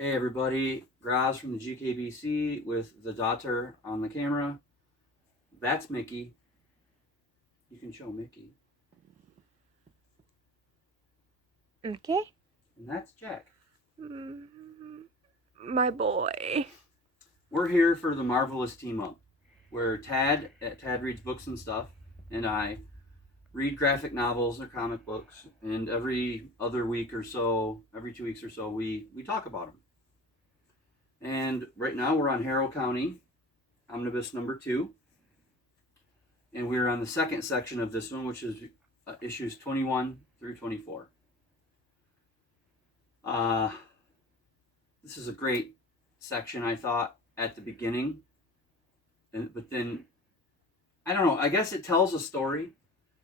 Hey everybody, Graz from the GKBC with the daughter on the camera. That's Mickey. You can show Mickey. Okay. And that's Jack. My boy. We're here for the MARVEL-ous team up, where Tad at Tad Reads Books and Stuff and I read graphic novels or comic books, and every other week or so, every 2 weeks or so, we talk about them. And right now we're on Harrow County, omnibus number 2. And we're on the second section of this one, which is issues 21 through 24. This is a great section, I thought, at the beginning. But then, I don't know, I guess it tells a story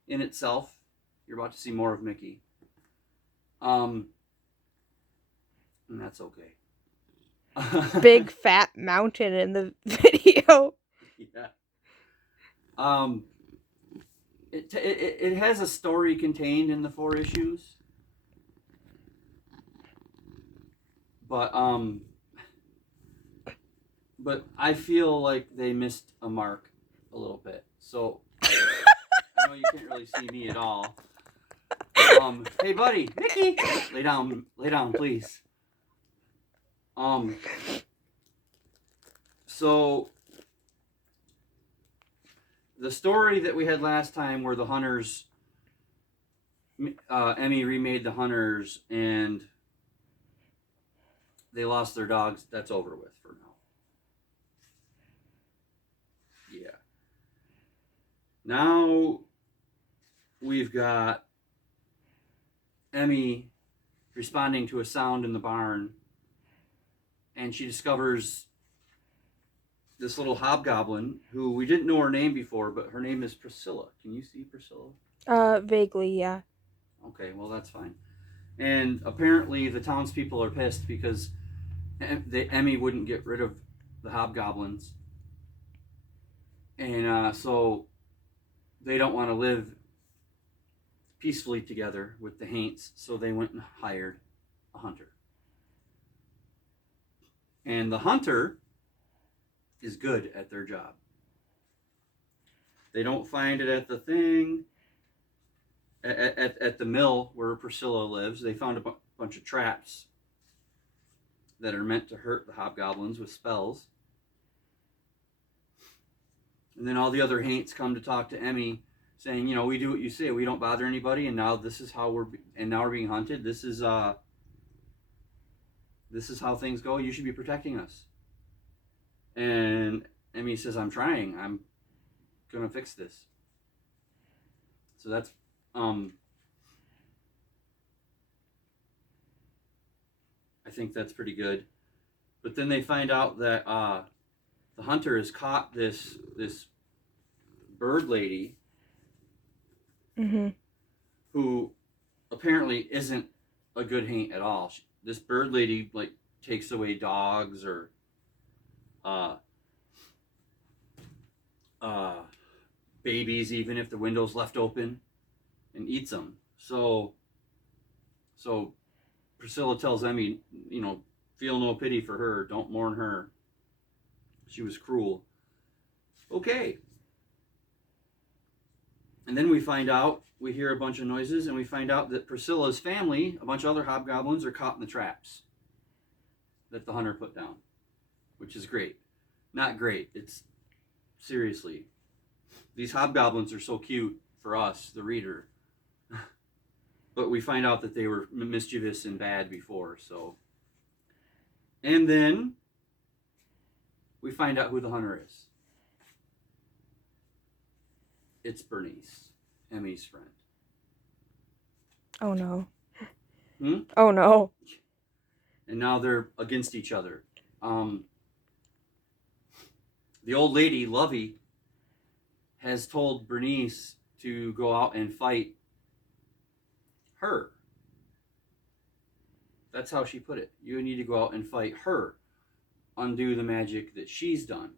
in itself. You're about to see more of Mickey. And that's okay. Big fat mountain in the video. Yeah. It has a story contained in the 4 issues. But I feel like they missed a mark a little bit. So I know you can't really see me at all. Hey buddy, Mickey, lay down, please. So the story that we had last time, where the hunters, Emmy remade the hunters, and they lost their dogs. That's over with for now. Yeah. Now we've got Emmy responding to a sound in the barn, and she discovers this little hobgoblin who we didn't know her name before, but her name is Priscilla. Can you see Priscilla? Vaguely, yeah. Okay, well that's fine. And apparently the townspeople are pissed because Emmy wouldn't get rid of the hobgoblins, and so they don't want to live peacefully together with the Haints, so they went and hired a hunter. And the hunter is good at their job. They don't find it at the thing, at the mill where Priscilla lives. They found a bunch of traps that are meant to hurt the hobgoblins with spells. And then all the other Haints come to talk to Emmy, saying, you know, we do what you say. We don't bother anybody, and now this is how we're being hunted. This is how things go. You should be protecting us. And Emmy says, I'm trying. I'm gonna fix this. So that's I think that's pretty good. But then they find out that the hunter has caught this bird lady, who apparently isn't a good Haint at all. This bird lady like takes away dogs or babies, even if the window's left open, and eats them. So Priscilla tells Emmy, you know, feel no pity for her. Don't mourn her. She was cruel. Okay. And then we hear a bunch of noises, and we find out that Priscilla's family, a bunch of other hobgoblins, are caught in the traps that the hunter put down, which is great. Not great. It's seriously. These hobgoblins are so cute for us, the reader. But we find out that they were mischievous and bad before, so. And then we find out who the hunter is. It's Bernice, Emmy's friend. Oh no. Oh no. And now they're against each other. The old lady, Lovey, has told Bernice to go out and fight her. That's how she put it. You need to go out and fight her. Undo the magic that she's done.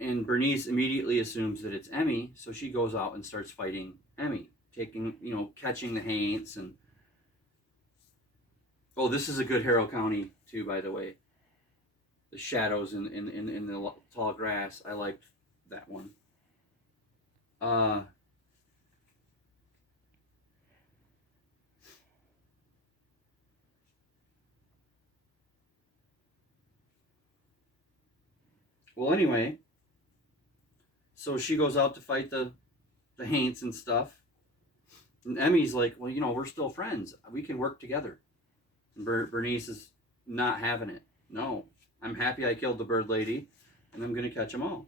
And Bernice immediately assumes that it's Emmy, so she goes out and starts fighting Emmy, catching the Haints and Oh, this is a good Harrow County too, by the way. The shadows in the tall grass. I liked that one. Well, anyway, so she goes out to fight the Haints and stuff. And Emmy's like, well, we're still friends. We can work together. And Bernice is not having it. No, I'm happy I killed the bird lady, and I'm going to catch them all.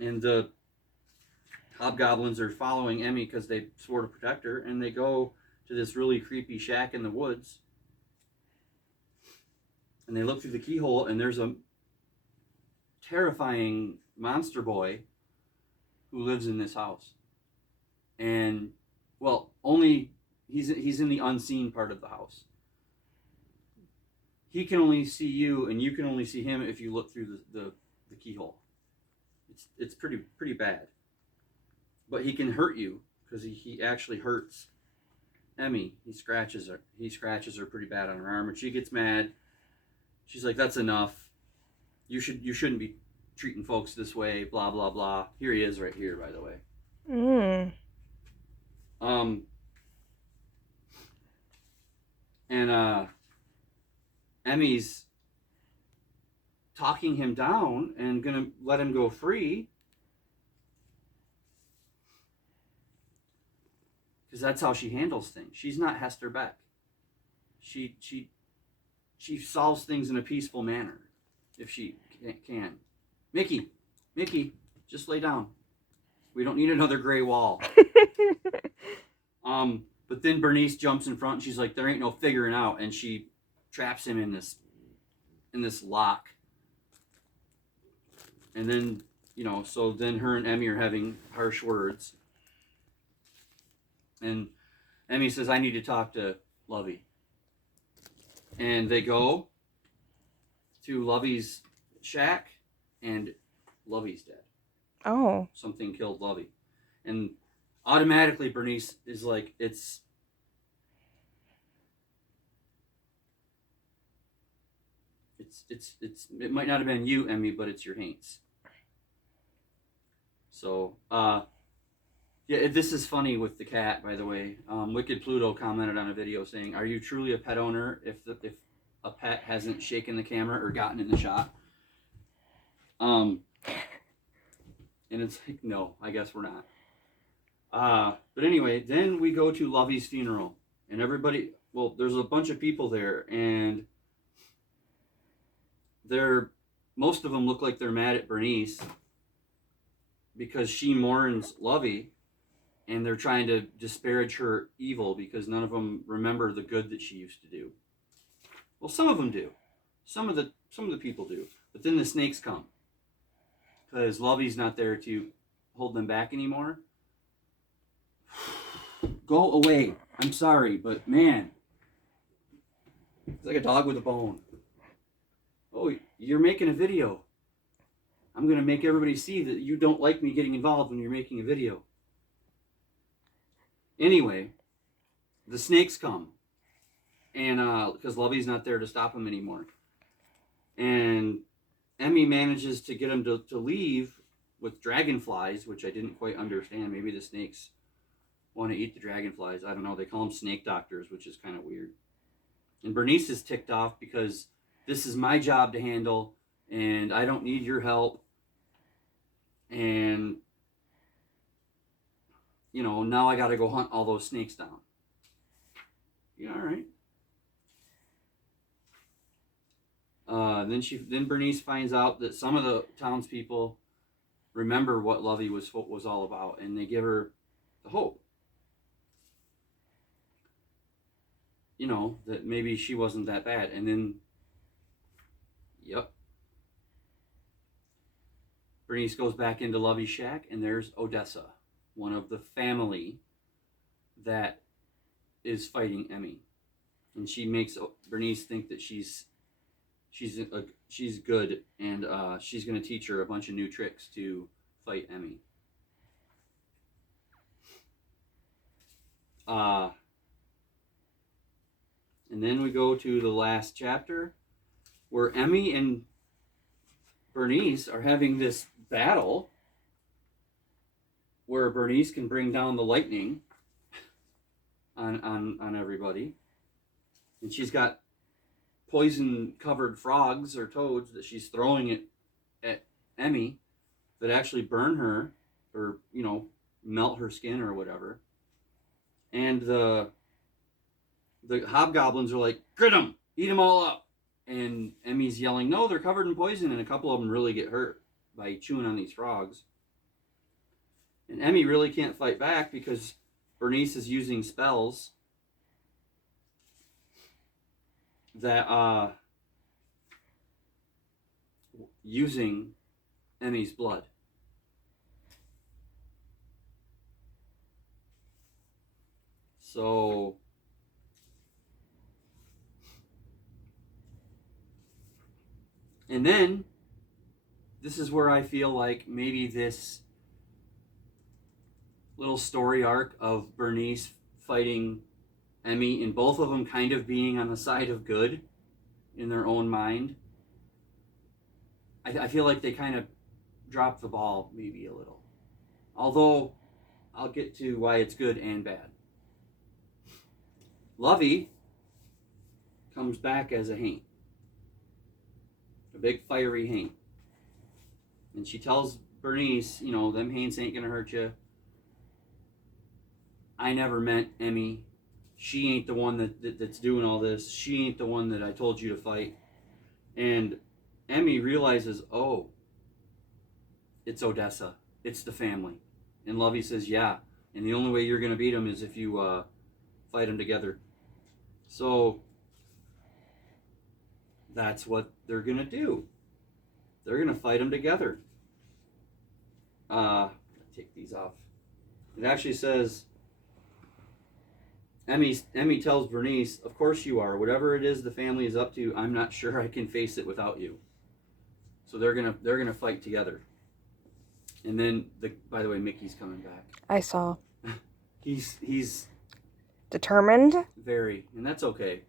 And the hobgoblins are following Emmy because they swore to protect her, and they go to this really creepy shack in the woods. And they look through the keyhole, and there's a terrifying monster boy who lives in this house. And, well, only he's in the unseen part of the house. He can only see you, and you can only see him if you look through the keyhole. It's pretty bad. But he can hurt you because he actually hurts Emmy. He scratches her pretty bad on her arm, and she gets mad. She's like, "That's enough. You shouldn't be treating folks this way." Blah blah blah. Here he is, right here, by the way. And Emmy's talking him down and gonna let him go free. Because that's how she handles things. She's not Hester Beck. She solves things in a peaceful manner, if she can. Mickey, just lay down. We don't need another gray wall. But then Bernice jumps in front, and she's like, "There ain't no figuring out," and she traps him in this lock. And then, so then her and Emmy are having harsh words. And Emmy says, "I need to talk to Lovey." And they go to Lovey's shack, and Lovey's dead. Oh. Something killed Lovey. And automatically Bernice is like, it might not have been you, Emmy, but it's your Haints. So, yeah, this is funny with the cat, by the way. Wicked Pluto commented on a video saying, "Are you truly a pet owner if a pet hasn't shaken the camera or gotten in the shot?" And it's like, no, I guess we're not. But anyway, then we go to Lovey's funeral, and there's a bunch of people there, and most of them look like they're mad at Bernice because she mourns Lovey. And they're trying to disparage her evil because none of them remember the good that she used to do. Well, some of them do. Some of the people do. But then the snakes come because Lovey's not there to hold them back anymore. Go away. I'm sorry, but man, it's like a dog with a bone. Oh, you're making a video. I'm gonna make everybody see that you don't like me getting involved when you're making a video. Anyway, the snakes come, and because Lovey's not there to stop them anymore, and Emmy manages to get him to leave with dragonflies, which I didn't quite understand. Maybe the snakes want to eat the dragonflies. I don't know. They call them snake doctors, which is kind of weird. And Bernice is ticked off because this is my job to handle, and I don't need your help. And now I got to go hunt all those snakes down. Yeah, all right. Then Bernice finds out that some of the townspeople remember what Lovey was all about, and they give her the hope. That maybe she wasn't that bad. And then, yep. Bernice goes back into Lovey's shack, and there's Odessa, one of the family that is fighting Emmy, and she makes Bernice think that she's good, and she's going to teach her a bunch of new tricks to fight Emmy. And then we go to the last chapter where Emmy and Bernice are having this battle where Bernice can bring down the lightning on everybody. And she's got poison-covered frogs or toads that she's throwing at Emmy that actually burn her or, melt her skin or whatever. And the hobgoblins are like, grit them, eat them all up. And Emmy's yelling, no, they're covered in poison. And a couple of them really get hurt by chewing on these frogs. And Emmy really can't fight back because Bernice is using spells that using Emmy's blood. So and then this is where I feel like maybe this little story arc of Bernice fighting Emmy and both of them kind of being on the side of good in their own mind. I feel like they kind of dropped the ball maybe a little. Although I'll get to why it's good and bad. Lovey comes back as a haint. A big fiery haint. And she tells Bernice, them haints ain't gonna hurt you. I never meant Emmy. She ain't the one that's doing all this. She ain't the one that I told you to fight. And Emmy realizes, oh, it's Odessa. It's the family. And Lovey says, yeah. And the only way you're going to beat them is if you fight them together. So that's what they're going to do. They're going to fight them together. Take these off. It actually says, Emmy tells Bernice, of course you are. Whatever it is the family is up to, I'm not sure I can face it without you. So they're gonna fight together. And then by the way, Mickey's coming back. I saw. He's determined. Very, and that's okay.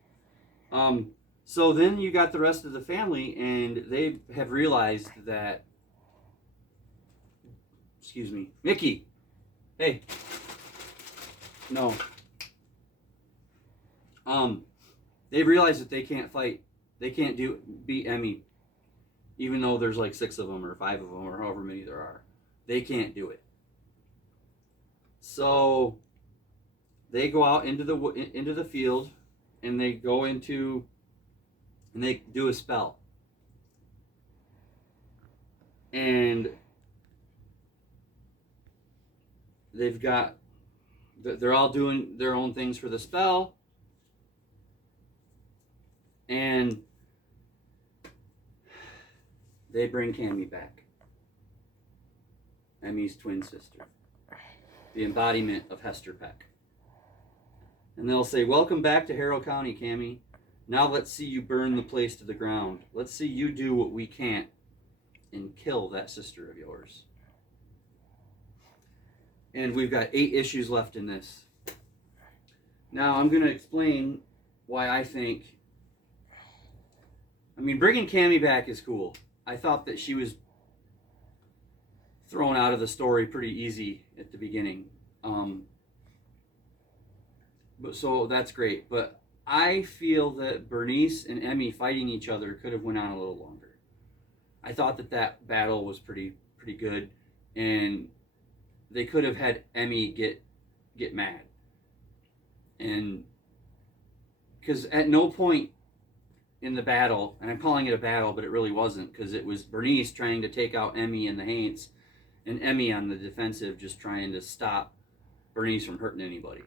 So then you got the rest of the family, and they have realized that. Excuse me, Mickey. Hey. No. They've realized that they can't fight. They can't beat Emmy, even though there's like 6 of them or 5 of them or however many there are. They can't do it. So they go out into the field, and they they do a spell, and they're all doing their own things for the spell. And they bring Cammy back. Emmy's twin sister. The embodiment of Hester Peck. And they'll say, welcome back to Harrow County, Cammy. Now let's see you burn the place to the ground. Let's see you do what we can't and kill that sister of yours. And we've got 8 issues left in this. Now I'm going to explain why I think... bringing Cammy back is cool. I thought that she was thrown out of the story pretty easy at the beginning. So that's great. But I feel that Bernice and Emmy fighting each other could have went on a little longer. I thought that battle was pretty good, and they could have had Emmy get mad. And because at no point in the battle, and I'm calling it a battle, but it really wasn't, because it was Bernice trying to take out Emmy and the Haints, and Emmy on the defensive just trying to stop Bernice from hurting anybody.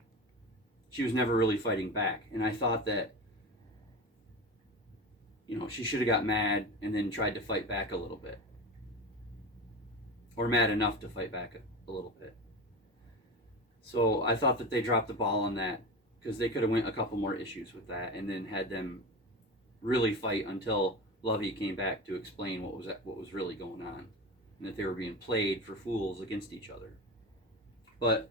She was never really fighting back, and I thought that she should have got mad and then tried to fight back a little bit, or mad enough to fight back a little bit. So I thought that they dropped the ball on that, because they could have went a couple more issues with that and then had them really fight until Lovey came back to explain what was really going on, and that they were being played for fools against each other. But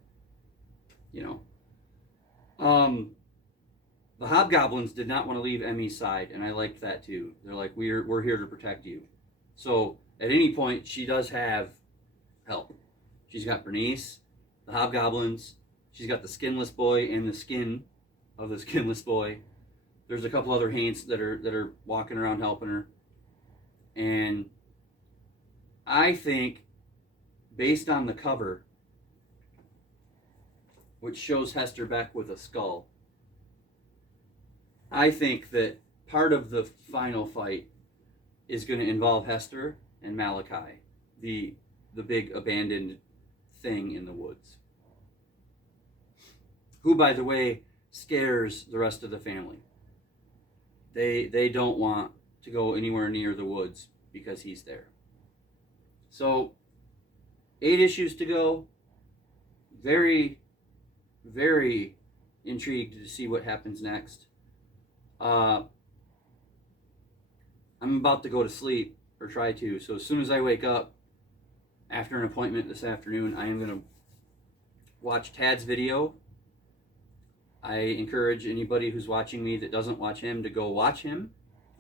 The hobgoblins did not want to leave Emmy's side, and I liked that too. They're like, we're here to protect you. So at any point, she does have help. She's got Bernice, the hobgoblins. She's got the skinless boy and the skin of the skinless boy. There's a couple other Haints that are walking around helping her. And I think, based on the cover, which shows Hester Beck with a skull, I think that part of the final fight is going to involve Hester and Malachi, the big abandoned thing in the woods, who, by the way, scares the rest of the family. They don't want to go anywhere near the woods because he's there. So 8 issues to go. Very, very intrigued to see what happens next. I'm about to go to sleep, or try to, so as soon as I wake up after an appointment this afternoon, I am going to watch Tad's video. I encourage anybody who's watching me that doesn't watch him to go watch him.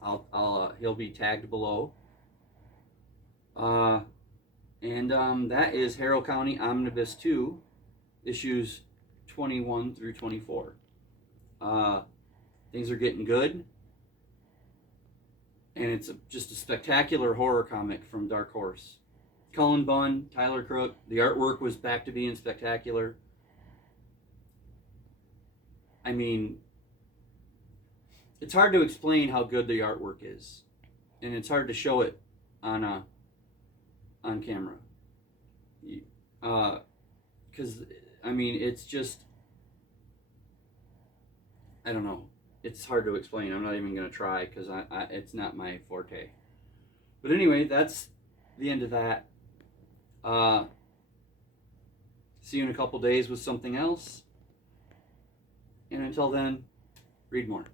He'll be tagged below. That is Harrow County Omnibus 2, issues 21 through 24. Things are getting good. And it's just a spectacular horror comic from Dark Horse. Cullen Bunn, Tyler Crook. The artwork was back to being spectacular. I mean, it's hard to explain how good the artwork is, and it's hard to show it on camera. Because I mean, it's just, I don't know. It's hard to explain. I'm not even gonna try because it's not my forte. But anyway, that's the end of that. See you in a couple days with something else. And until then, read more.